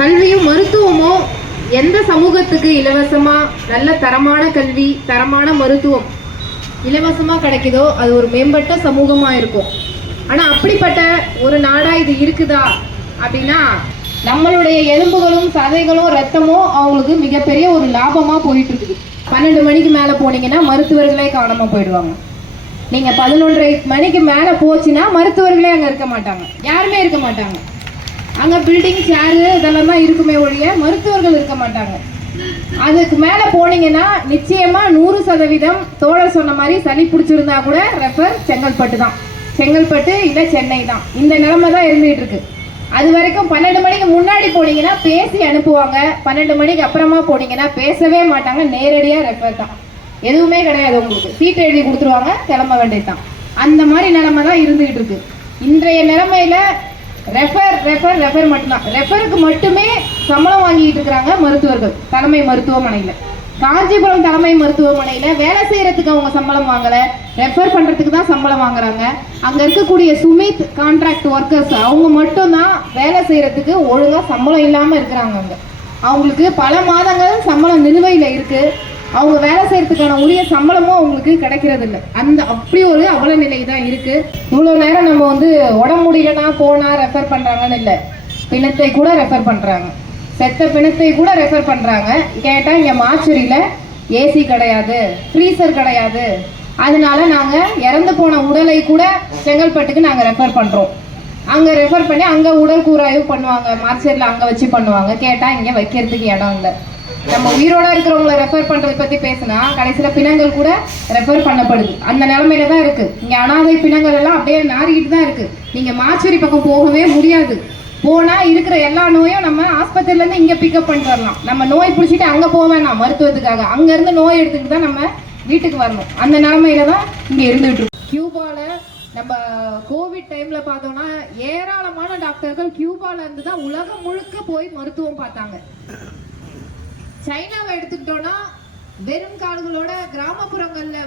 கல்வியும் மருத்துவமும் எந்த சமூகத்துக்கு இலவசமா நல்ல தரமான கல்வி தரமான மருத்துவம் இலவசமா கிடைக்குதோ அது ஒரு மேம்பட்ட சமூகமா இருக்கும். ஆனா அப்படிப்பட்ட ஒரு நாடா இது இருக்குதா அப்படின்னா நம்மளுடைய எலும்புகளும் சதைகளும் ரத்தமும் அவங்களுக்கு மிகப்பெரிய ஒரு லாபமா போயிட்டு இருக்குது. 12 மணிக்கு மேல போனீங்கன்னா மருத்துவர்களே காணாம போயிடுவாங்க. நீங்க 11:30 மணிக்கு மேல போச்சுன்னா மருத்துவர்களே அங்க இருக்க மாட்டாங்க, யாருமே இருக்க மாட்டாங்க. அங்க பில்டிங் சேரு இதெல்லாம் தான் இருக்குமே ஒழிய மருத்துவர்கள் இருக்க மாட்டாங்க. அதுக்கு மேல போனீங்கன்னா நிச்சயமா 100% தோழர் சொன்ன மாதிரி சளி பிடிச்சிருந்தா கூட ரெஃபர் செங்கல்பட்டு தான், செங்கல்பட்டு இல்ல சென்னை தான். இந்த நிலைமை தான் இருந்துகிட்டு இருக்கு. அது வரைக்கும் 12 மணிக்கு முன்னாடி போனீங்கன்னா பேசி அனுப்புவாங்க, 12 மணிக்கு அப்புறமா போனீங்கன்னா பேசவே மாட்டாங்க, நேரடியா ரெஃபர் தான், எதுவுமே கிடையாது. உங்களுக்கு சீட் எழுதி கொடுத்துருவாங்க, கிளம்ப வேண்டியதுதான். அந்த மாதிரி நிலைமை தான் இருந்துகிட்டு இருக்கு. இன்றைய நிலைமையில ரெஃபர் ரெஃபர் ரெஃபர் மட்டும்தான். ரெஃபருக்கு மட்டுமே சம்பளம் வாங்கிட்டு இருக்கிறாங்க மருத்துவர்கள் தலைமை மருத்துவமனையில. காஞ்சிபுரம் தலைமை மருத்துவமனையில வேலை செய்யறதுக்கு அவங்க சம்பளம் வாங்கல, ரெஃபர் பண்றதுக்கு தான் சம்பளம் வாங்குறாங்க. அங்க இருக்கக்கூடிய சுமித் கான்ட்ராக்ட் ஒர்க்கர்ஸ் அவங்க மட்டும்தான் வேலை செய்யறதுக்கு ஒழுங்கா சம்பளம் இல்லாம இருக்கிறாங்க. அங்க அவங்களுக்கு பல மாதங்கள் சம்பளம் நிலுவையில இருக்கு. அவங்க வேலை செய்யறதுக்கான உரிய சம்பளமும் அவங்களுக்கு கிடைக்கிறது இல்லை. அந்த அப்படி ஒரு அவல நிலை தான் இருக்கு. இவ்வளவு நேரம் நம்ம உடம்பு முடியலன்னா போனா ரெஃபர் பண்றாங்கன்னு இல்லை, பிணத்தை கூட ரெஃபர் பண்றாங்க, செத்த பிணத்தை கூட ரெஃபர் பண்றாங்க. கேட்டா இங்க மாச்சூரியில ஏசி கிடையாது, ஃப்ரீசர் கிடையாது, அதனால நாங்க இறந்து போன உடலை கூட செங்கல்பட்டுக்கு நாங்க ரெஃபர் பண்றோம். அங்க ரெஃபர் பண்ணி அங்க உடல் கூராய்வு பண்ணுவாங்க, மார்ச்சரியில் அங்க வச்சு பண்ணுவாங்க. கேட்டா இங்க வைக்கிறதுக்கு இடம் இல்லை. நம்ம உயிரோட இருக்கிறவங்களை ரெஃபர் பண்றதை பத்தி பேசினா கடைசியில பிணங்கள் கூட ரெஃபர் பண்ணப்படுது. அந்த நிலைமையில தான் இருக்கு. இங்க அனாதை பிணங்கள் எல்லாம் அப்படியே நாரிக்கிட்டு தான் இருக்கு. நீங்க மாச்சூரி பக்கம் போகவே முடியாது. போனா இருக்கிற எல்லா நோயும் நம்ம ஆஸ்பத்திரியில இருந்து இங்க பிக்கப் பண்ணிட்டு வரலாம். நம்ம நோய் பிடிச்சிட்டு அங்க போக வேணாம் மருத்துவத்துக்காக, அங்க இருந்து நோய் எடுத்துக்கிட்டு தான் நம்ம வீட்டுக்கு வரணும். அந்த நிலைமையில தான் இங்க இருந்துட்டு இருக்கோம். கியூபால நம்ம கோவிட் டைம்ல பார்த்தோம்னா ஏராளமான டாக்டர்கள் கியூபால இருந்து தான் உலகம் முழுக்க போய் மருத்துவம் பார்த்தாங்க. சைனாவை எடுத்துக்கிட்டோம்னா வெறும் கால்களோட கிராமங்களை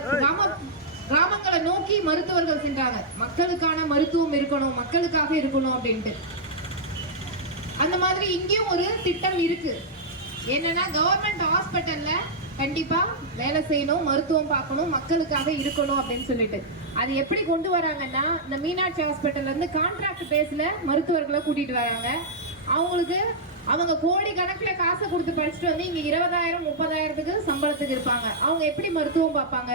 நோக்கி மருத்துவர்கள் சென்றாங்க. மக்களுக்கான மருத்துவம் இருக்கணும், மக்களுக்காக இருக்கணும் அப்படின்ட்டு. அந்த மாதிரி இங்கேயும் ஒரு திட்டம் இருக்கு. என்னன்னா கவர்மெண்ட் ஹாஸ்பிட்டல்ல கண்டிப்பா வேலை செய்யணும், மருத்துவம் பார்க்கணும், மக்களுக்காக இருக்கணும் அப்படின்னு சொல்லிட்டு அது எப்படி கொண்டு வராங்கன்னா இந்த மீனாட்சி ஹாஸ்பிட்டல்ல இருந்து கான்ட்ராக்ட் பேஸ்ல மருத்துவர்களை கூட்டிட்டு வராங்க. அவங்களுக்கு அவங்க கோடி கணக்குல காசை கொடுத்து படிச்சுட்டு வந்து இங்க 20,000 30,000க்கு சம்பளத்துக்கு இருப்பாங்க. அவங்க எப்படி மருத்துவம் பார்ப்பாங்க?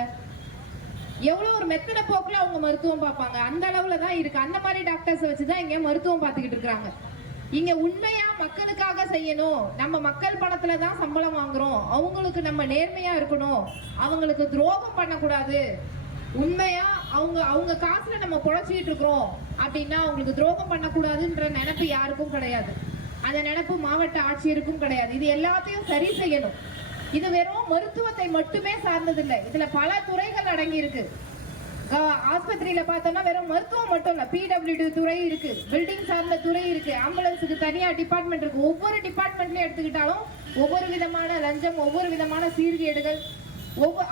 எவ்வளவு ஒரு மெத்தன போக்குல அவங்க மருத்துவம் பார்ப்பாங்க. அந்த அளவுல தான் இருக்கு. அந்த மாதிரி டாக்டர்ஸ் வச்சுதான் இங்க மருத்துவம் பார்த்துக்கிட்டு இருக்காங்க. இங்க உண்மையா மக்களுக்காக செய்யணும், நம்ம மக்கள் பணத்துல தான் சம்பளம் வாங்குறோம், அவங்களுக்கு நம்ம நேர்மையா இருக்கணும், அவங்களுக்கு துரோகம் பண்ணக்கூடாது, உண்மையா அவங்க காசுல நம்ம பொழைச்சிட்டு இருக்கிறோம் அப்படின்னா அவங்களுக்கு துரோகம் பண்ணக்கூடாதுன்ற நினைப்பு யாருக்கும் கிடையாது. அந்த நினைப்பு மாவட்ட ஆட்சியருக்கும் கிடையாது. இது எல்லாத்தையும் சரி செய்யணும். இது வெறும் மருத்துவத்தை மட்டுமே சார்ந்ததில்லை, இதுல பல துறைகள் அடங்கி இருக்கு. ஆஸ்பத்திரியில பார்த்தோம்னா வெறும் மருத்துவம் மட்டும் இல்ல, PWD துறை இருக்கு, பில்டிங் சார்ந்த துறை இருக்கு, ஆம்புலன்ஸுக்கு தனியா டிபார்ட்மெண்ட் இருக்கு. ஒவ்வொரு டிபார்ட்மெண்ட்லயும் எடுத்துக்கிட்டாலும் ஒவ்வொரு விதமான லஞ்சம், ஒவ்வொரு விதமான சீர்கேடுகள்,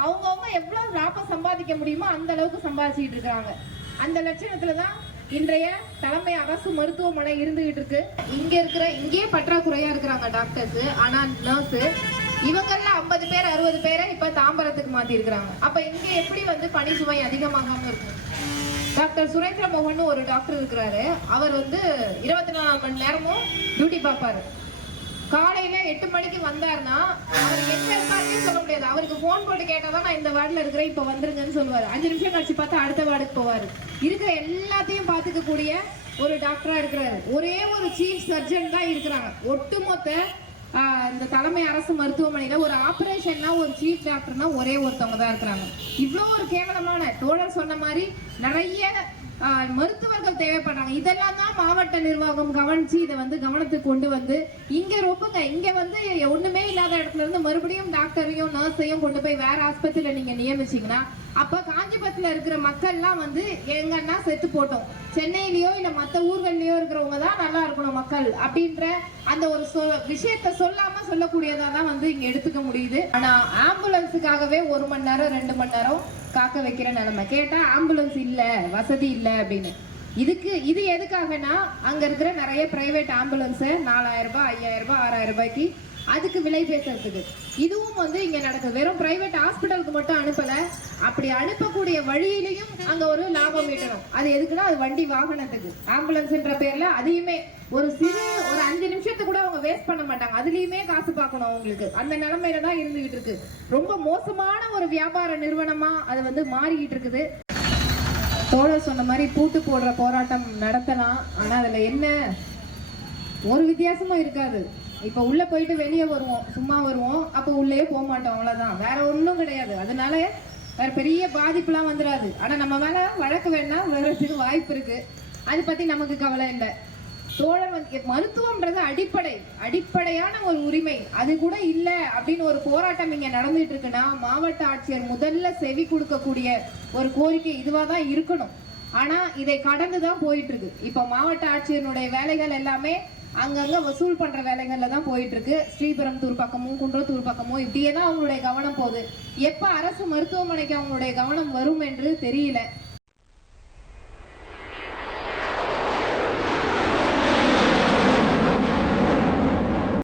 அவங்கவுங்க எவ்வளவு லாபம் சம்பாதிக்க முடியுமோ அந்த அளவுக்கு சம்பாதிச்சுட்டு இருக்காங்க. அந்த லட்சணத்துலதான் இன்றைய தலைமை அரசு மருத்துவமனை இருந்துகிட்டு இருக்கு. இங்கே பற்றாக்குறையா இருக்கிறாங்க டாக்டர்ஸ். ஆனா நர்ஸ் இவங்கெல்லாம் 50 பேர் 60 பேரை இப்ப தாம்பரத்துக்கு மாத்தி இருக்கிறாங்க. அப்ப இங்க எப்படி பணி சுமை அதிகமாகாம இருக்கும்? டாக்டர் சுரேந்திர மோகன் ஒரு டாக்டர் இருக்கிறாரு. அவர் 24 மணி நேரமும் டியூட்டி பார்ப்பாரு. காலையில 8 மணிக்கு வந்தாருன்னா அவர் எங்க இருக்காருன்னு சொல்ல முடியாது. அவருக்கு போன் போட்டு கேட்டாதான் நான் இந்த வார்டுல இருக்கிறேன் இப்ப வந்துருங்கன்னு சொல்லுவாரு. 5 நிமிஷம் கழிச்சு பார்த்தா அடுத்த வார்டுக்கு போவாரு. இருக்கிற எல்லாத்தையும் பார்த்துக்க கூடிய ஒரு டாக்டரா இருக்கிறாரு. ஒரே ஒரு சீஃப் சர்ஜன் தான் இருக்கிறாங்க. ஒட்டுமொத்த இந்த தலைமை அரசு மருத்துவமனையில ஒரு ஆபரேஷன்னா ஒரு சீஃப் டாக்டர்னா ஒரே ஒருத்தவங்க தான் இருக்கிறாங்க. இவ்வளவு ஒரு கேவலமான தோழர் சொன்ன மாதிரி நிறைய மருத்துவர்கள் தேவைப்படுறாங்க. இதெல்லாம் தான் மாவட்ட நிர்வாகம் கவனிச்சு இதை கவனத்துக்கு கொண்டு வந்து இங்க ரொம்பங்க இங்க ஒண்ணுமே இல்லாத இடத்துல இருந்து மறுபடியும் டாக்டரையும் நர்ஸையும் கொண்டு போய் வேற ஆஸ்பத்திரியில நீங்க நியமிச்சீங்கன்னா அப்ப காஞ்சிபுரத்துல இருக்கிற மக்கள்லாம் எங்கன்னா செத்து போட்டோம், சென்னையிலயோ இல்ல மத்த ஊர்கள்லயோ இருக்கிறவங்க தான் நல்லா இருக்கணும் மக்கள் அப்படின்ற அந்த ஒரு விஷயத்த சொல்லாம சொல்லக்கூடியதா தான் இங்க எடுத்துக்க முடியுது. ஆனா ஆம்புலன்ஸுக்காகவே 1 மணி நேரம் 2 மணி நேரம் காக்க வைக்கிற நிலைமை. கேட்டா ஆம்புலன்ஸ் இல்ல, வசதி இல்ல அப்படின்னு. இது எதுக்காகனா அங்க இருக்கிற நிறைய பிரைவேட் ஆம்புலன்ஸ் 4000 ரூபாய் 5000 ரூபாய் 6000 ரூபாய்க்கு அதுக்கு விலை பேசுறதுக்கு இதுவும் வந்து இங்க நடக்குது. வெறும் பிரைவேட் ஹாஸ்பிட்டலுக்கு மட்டும் அனுப்பல, அப்படி அனுப்பக்கூடிய வழியிலையும் அங்க ஒரு லாபம் ஈட்டணும். அது எதுக்குன்னா அது வண்டி வாகனத்துக்கு ஆம்புலன்ஸ்ன்ற பேர்ல அதையுமே ஒரு 5 நிமிஷத்துக்கு கூட அவங்க வேஸ்ட் பண்ண மாட்டாங்க, அதுலயுமே காசு பார்க்கணும் அவங்களுக்கு. அந்த நிலைமையில தான் இருந்துகிட்டு இருக்கு. ரொம்ப மோசமான ஒரு வியாபார நிறுவனமா அது வந்து மாறிக்கிட்டு இருக்குது. தோழர் சொன்ன மாதிரி பூட்டு போடுற போராட்டம் நடத்தலாம், ஆனா அதுல என்ன ஒரு வித்தியாசமும் இருக்காது. இப்ப உள்ள போயிட்டு வெளியே வருவோம், சும்மா வருவோம், அப்ப உள்ளே போக மாட்டோம், அவ்வளவுதான், வேற ஒண்ணும் கிடையாது. அதனால வேற பெரிய பாதிப்புலாம் வந்துடாது. ஆனா நம்ம மேல வழக்கு வேணா வர்றதுக்கு வாய்ப்பு இருக்கு, அதை பத்தி நமக்கு கவலை இல்லை. தோழர் வந்து மருத்துவம்ன்றது அடிப்படையான ஒரு உரிமை, அது கூட இல்ல அப்படின்னு ஒரு போராட்டம் இங்க நடந்துட்டு இருக்குன்னா மாவட்ட ஆட்சியர் முதல்ல செவி கொடுக்கக்கூடிய ஒரு கோரிக்கை இதுவாதான் இருக்கணும். ஆனா இதை கடந்துதான் போயிட்டு இருக்கு. இப்ப மாவட்ட ஆட்சியருடைய வேலைகள் எல்லாமே அங்கங்க வசூல் பண்ற வேலைகள்ல தான் போயிட்டு இருக்கு. ஸ்ரீபெரும்புதூர் பக்கமும் குன்றத்தூர் பக்கமும் இப்படியே தான் அவங்களுடைய கவனம் போகுது. எப்ப அரசு மருத்துவமனைக்கு அவங்களுடைய கவனம் வரும் என்று தெரியல.